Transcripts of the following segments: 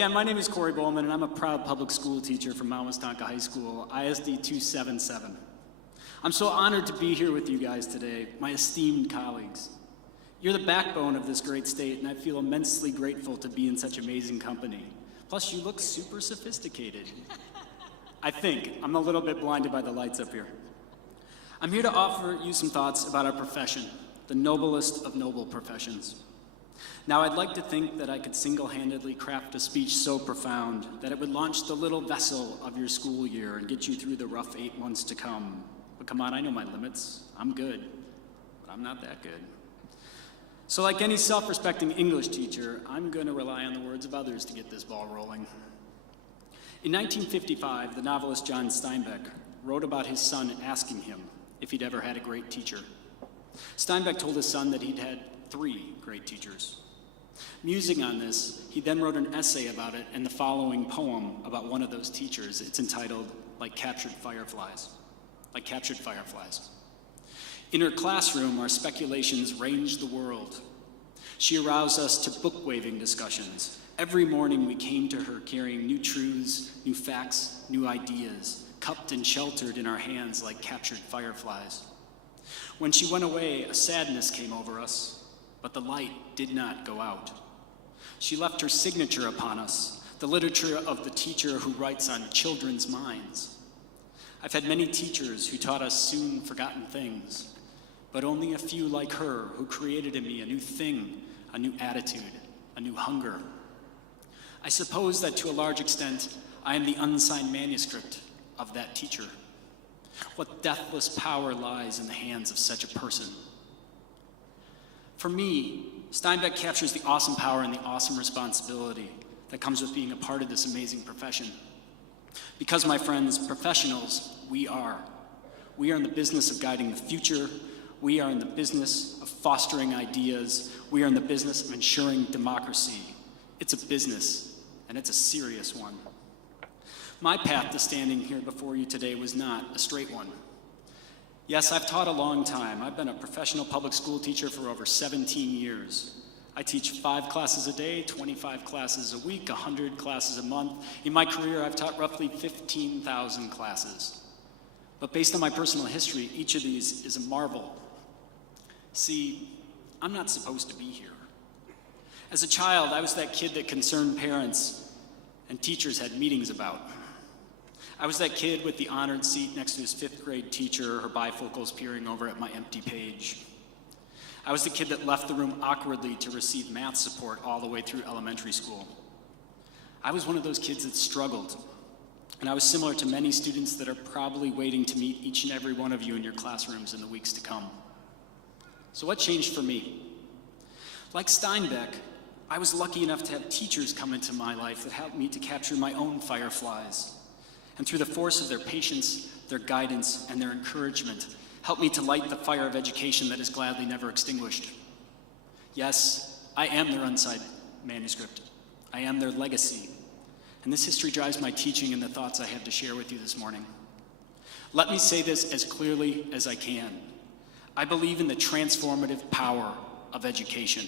Yeah, my name is Corey Bulman, and I'm a proud public school teacher from Mount Westonka High School, ISD 277. I'm so honored to be here with you guys today, my esteemed colleagues. You're the backbone of this great state, and I feel immensely grateful to be in such amazing company. Plus, you look super sophisticated. I think. I'm a little bit blinded by the lights up here. I'm here to offer you some thoughts about our profession, the noblest of noble professions. Now, I'd like to think that I could single-handedly craft a speech so profound that it would launch the little vessel of your school year and get you through the rough 8 months to come. But come on, I know my limits. I'm good, but I'm not that good. So like any self-respecting English teacher, I'm going to rely on the words of others to get this ball rolling. In 1955, the novelist John Steinbeck wrote about his son asking him if he'd ever had a great teacher. Steinbeck told his son that he'd had 3 great teachers. Musing on this, he then wrote an essay about it and the following poem about one of those teachers. It's entitled, Like Captured Fireflies. Like Captured Fireflies. In her classroom, our speculations ranged the world. She aroused us to book-waving discussions. Every morning we came to her carrying new truths, new facts, new ideas, cupped and sheltered in our hands like captured fireflies. When she went away, a sadness came over us, but the light did not go out. She left her signature upon us, the literature of the teacher who writes on children's minds. I've had many teachers who taught us soon forgotten things, but only a few like her who created in me a new thing, a new attitude, a new hunger. I suppose that to a large extent, I am the unsigned manuscript of that teacher. What deathless power lies in the hands of such a person? For me, Steinbeck captures the awesome power and the awesome responsibility that comes with being a part of this amazing profession. Because, my friends, professionals, we are. We are in the business of guiding the future. We are in the business of fostering ideas. We are in the business of ensuring democracy. It's a business, and it's a serious one. My path to standing here before you today was not a straight one. Yes, I've taught a long time. I've been a professional public school teacher for over 17 years. I teach 5 classes a day, 25 classes a week, 100 classes a month. In my career, I've taught roughly 15,000 classes. But based on my personal history, each of these is a marvel. See, I'm not supposed to be here. As a child, I was that kid that concerned parents and teachers had meetings about. I was that kid with the honored seat next to his 5th grade teacher, her bifocals peering over at my empty page. I was the kid that left the room awkwardly to receive math support all the way through elementary school. I was one of those kids that struggled, and I was similar to many students that are probably waiting to meet each and every one of you in your classrooms in the weeks to come. So what changed for me? Like Steinbeck, I was lucky enough to have teachers come into my life that helped me to capture my own fireflies. And through the force of their patience, their guidance, and their encouragement, helped me to light the fire of education that is gladly never extinguished. Yes, I am their unsigned manuscript. I am their legacy. And this history drives my teaching and the thoughts I have to share with you this morning. Let me say this as clearly as I can. I believe in the transformative power of education.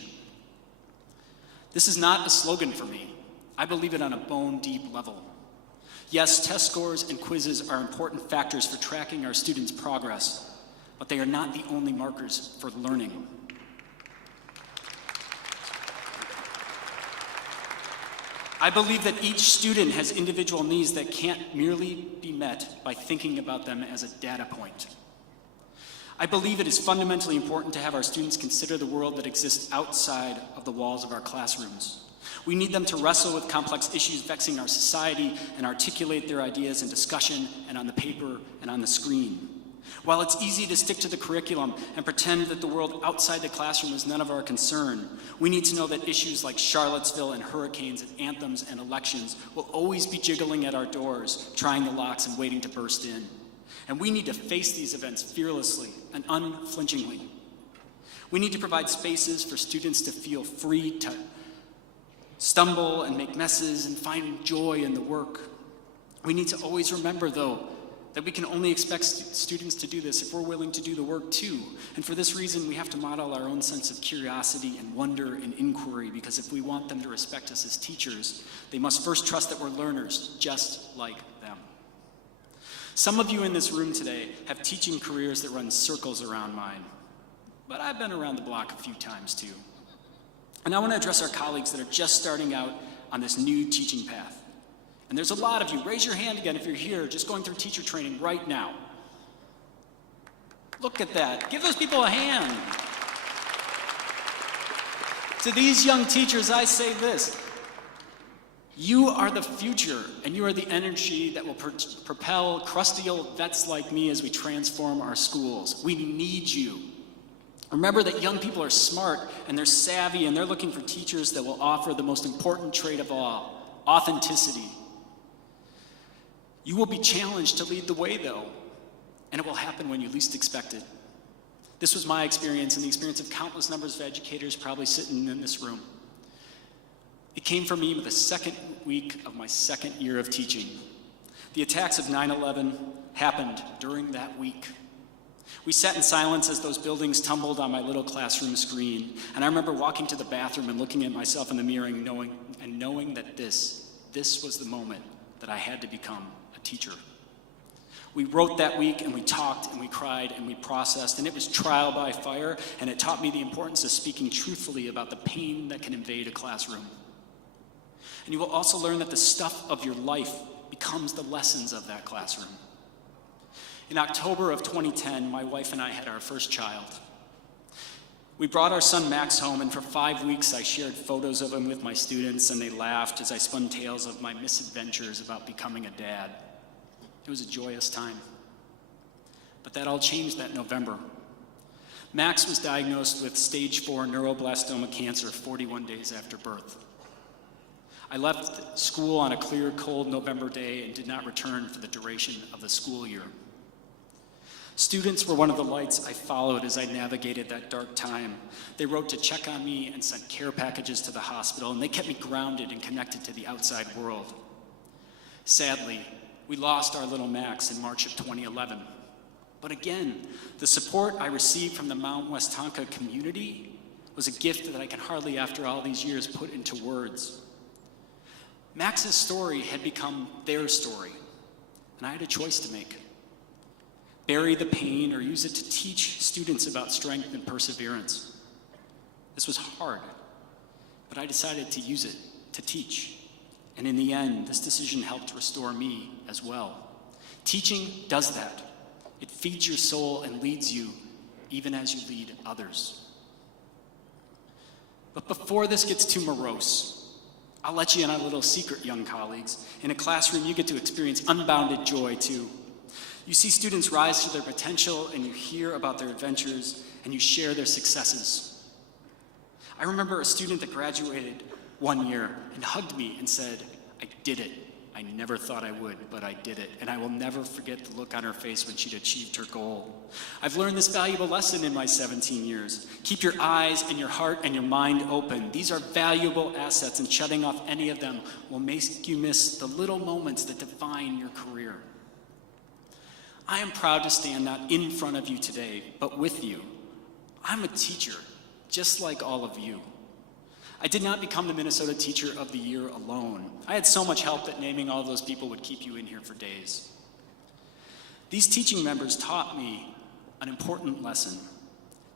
This is not a slogan for me. I believe it on a bone-deep level. Yes, test scores and quizzes are important factors for tracking our students' progress, but they are not the only markers for learning. I believe that each student has individual needs that can't merely be met by thinking about them as a data point. I believe it is fundamentally important to have our students consider the world that exists outside of the walls of our classrooms. We need them to wrestle with complex issues vexing our society and articulate their ideas in discussion and on the paper and on the screen. While it's easy to stick to the curriculum and pretend that the world outside the classroom is none of our concern, we need to know that issues like Charlottesville and hurricanes and anthems and elections will always be jiggling at our doors, trying the locks and waiting to burst in. And we need to face these events fearlessly and unflinchingly. We need to provide spaces for students to feel free to stumble and make messes and find joy in the work. We need to always remember, though, that we can only expect students to do this if we're willing to do the work too. And for this reason, we have to model our own sense of curiosity and wonder and inquiry, because if we want them to respect us as teachers, they must first trust that we're learners just like them. Some of you in this room today have teaching careers that run circles around mine, but I've been around the block a few times too. And I want to address our colleagues that are just starting out on this new teaching path. And there's a lot of you. Raise your hand again if you're here, just going through teacher training right now. Look at that. Give those people a hand. To these young teachers, I say this. You are the future, and you are the energy that will propel crusty old vets like me as we transform our schools. We need you. Remember that young people are smart, and they're savvy, and they're looking for teachers that will offer the most important trait of all, authenticity. You will be challenged to lead the way, though, and it will happen when you least expect it. This was my experience and the experience of countless numbers of educators probably sitting in this room. It came for me with the second week of my second year of teaching. The attacks of 9/11 happened during that week. We sat in silence as those buildings tumbled on my little classroom screen, and I remember walking to the bathroom and looking at myself in the mirror and knowing that this was the moment that I had to become a teacher. We wrote that week, and we talked, and we cried, and we processed, and it was trial by fire, and it taught me the importance of speaking truthfully about the pain that can invade a classroom. And you will also learn that the stuff of your life becomes the lessons of that classroom. In October of 2010, my wife and I had our first child. We brought our son Max home, and for 5 weeks I shared photos of him with my students, and they laughed as I spun tales of my misadventures about becoming a dad. It was a joyous time. But that all changed that November. Max was diagnosed with stage 4 neuroblastoma cancer 41 days after birth. I left school on a clear, cold November day and did not return for the duration of the school year. Students were one of the lights I followed as I navigated that dark time. They wrote to check on me and sent care packages to the hospital, and they kept me grounded and connected to the outside world. Sadly, we lost our little Max in March of 2011. But again, the support I received from the Mount Westonka community was a gift that I can hardly, after all these years, put into words. Max's story had become their story, and I had a choice to make. Bury the pain or use it to teach students about strength and perseverance. This was hard, but I decided to use it to teach. And in the end, this decision helped restore me as well. Teaching does that. It feeds your soul and leads you even as you lead others. But before this gets too morose, I'll let you in on a little secret, young colleagues. In a classroom, you get to experience unbounded joy too. You see students rise to their potential, and you hear about their adventures, and you share their successes. I remember a student that graduated one year and hugged me and said, "I did it. I never thought I would, but I did it." And I will never forget the look on her face when she'd achieved her goal. I've learned this valuable lesson in my 17 years. Keep your eyes and your heart and your mind open. These are valuable assets, and shutting off any of them will make you miss the little moments that define your career. I am proud to stand not in front of you today, but with you. I'm a teacher, just like all of you. I did not become the Minnesota Teacher of the Year alone. I had so much help that naming all those people would keep you in here for days. These teaching members taught me an important lesson.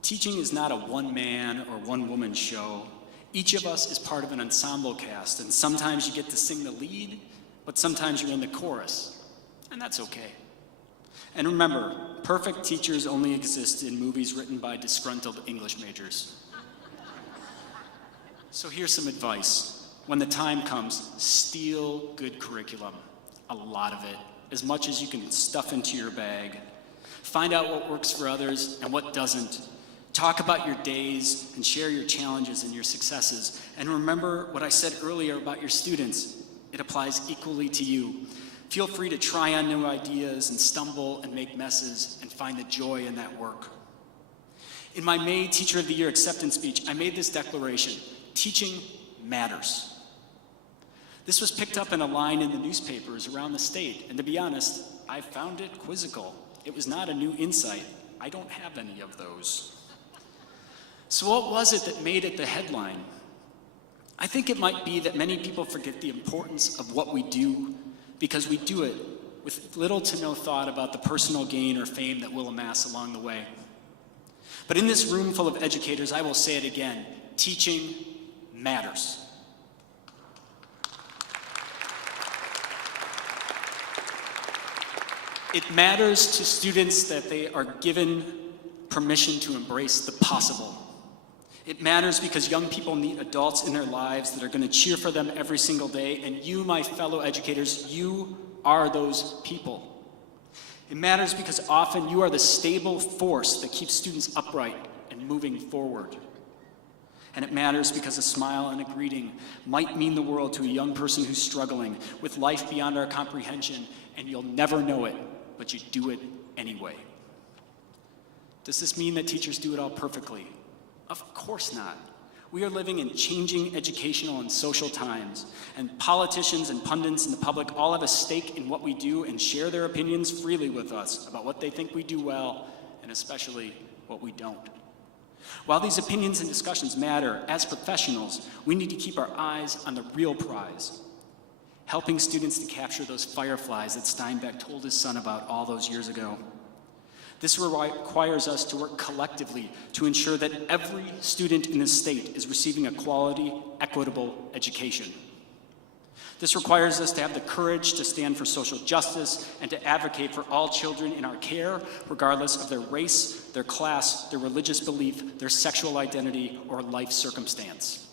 Teaching is not a one-man or one-woman show. Each of us is part of an ensemble cast, and sometimes you get to sing the lead, but sometimes you're in the chorus, and that's okay. And remember, perfect teachers only exist in movies written by disgruntled English majors. So here's some advice. When the time comes, steal good curriculum, a lot of it, as much as you can stuff into your bag. Find out what works for others and what doesn't. Talk about your days and share your challenges and your successes. And remember what I said earlier about your students. It applies equally to you. Feel free to try on new ideas and stumble and make messes and find the joy in that work. In my May Teacher of the Year acceptance speech, I made this declaration: teaching matters. This was picked up in a line in the newspapers around the state, and to be honest, I found it quizzical. It was not a new insight. I don't have any of those. So what was it that made it the headline? I think it might be that many people forget the importance of what we do because we do it with little to no thought about the personal gain or fame that we'll amass along the way. But in this room full of educators, I will say it again, teaching matters. It matters to students that they are given permission to embrace the possible. It matters because young people need adults in their lives that are going to cheer for them every single day, and you, my fellow educators, you are those people. It matters because often you are the stable force that keeps students upright and moving forward. And it matters because a smile and a greeting might mean the world to a young person who's struggling with life beyond our comprehension, and you'll never know it, but you do it anyway. Does this mean that teachers do it all perfectly? Of course not. We are living in changing educational and social times, and politicians and pundits and the public all have a stake in what we do and share their opinions freely with us about what they think we do well, and especially what we don't. While these opinions and discussions matter, as professionals, we need to keep our eyes on the real prize, helping students to capture those fireflies that Steinbeck told his son about all those years ago. This requires us to work collectively to ensure that every student in this state is receiving a quality, equitable education. This requires us to have the courage to stand for social justice and to advocate for all children in our care, regardless of their race, their class, their religious belief, their sexual identity, or life circumstance.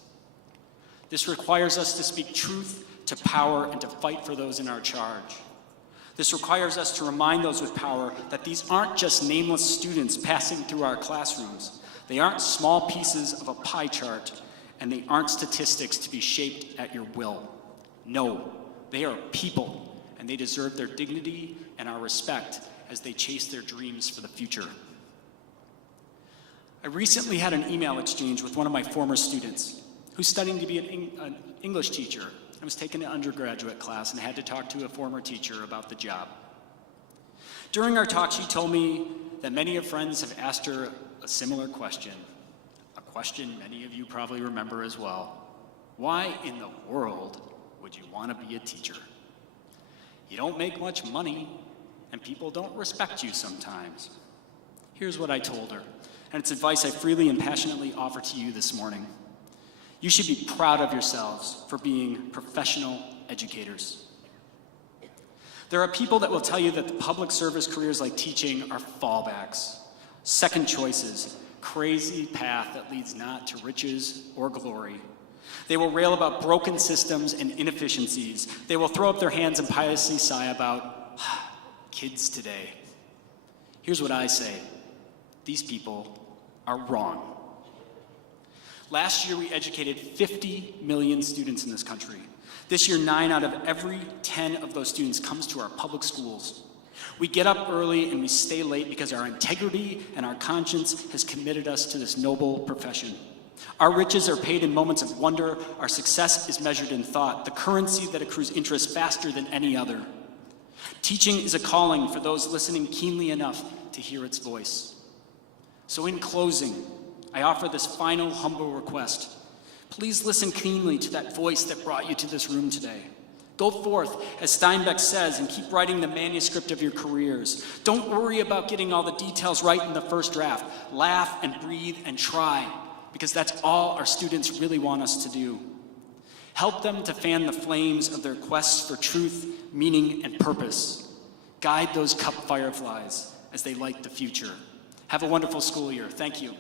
This requires us to speak truth to power and to fight for those in our charge. This requires us to remind those with power that these aren't just nameless students passing through our classrooms. They aren't small pieces of a pie chart, and they aren't statistics to be shaped at your will. No, they are people, and they deserve their dignity and our respect as they chase their dreams for the future. I recently had an email exchange with one of my former students who's studying to be an English teacher. I was taking an undergraduate class and had to talk to a former teacher about the job. During our talk, she told me that many of friends have asked her a similar question, a question many of you probably remember as well. Why in the world would you want to be a teacher? You don't make much money, and people don't respect you sometimes. Here's what I told her, and it's advice I freely and passionately offer to you this morning. You should be proud of yourselves for being professional educators. There are people that will tell you that the public service careers like teaching are fallbacks, second choices, crazy path that leads not to riches or glory. They will rail about broken systems and inefficiencies. They will throw up their hands and piously sigh about kids today. Here's what I say. These people are wrong. Last year, we educated 50 million students in this country. This year, 9 out of every 10 of those students comes to our public schools. We get up early and we stay late because our integrity and our conscience has committed us to this noble profession. Our riches are paid in moments of wonder. Our success is measured in thought, the currency that accrues interest faster than any other. Teaching is a calling for those listening keenly enough to hear its voice. So in closing, I offer this final humble request. Please listen keenly to that voice that brought you to this room today. Go forth, as Steinbeck says, and keep writing the manuscript of your careers. Don't worry about getting all the details right in the first draft. Laugh and breathe and try, because that's all our students really want us to do. Help them to fan the flames of their quest for truth, meaning, and purpose. Guide those cup fireflies as they light the future. Have a wonderful school year. Thank you.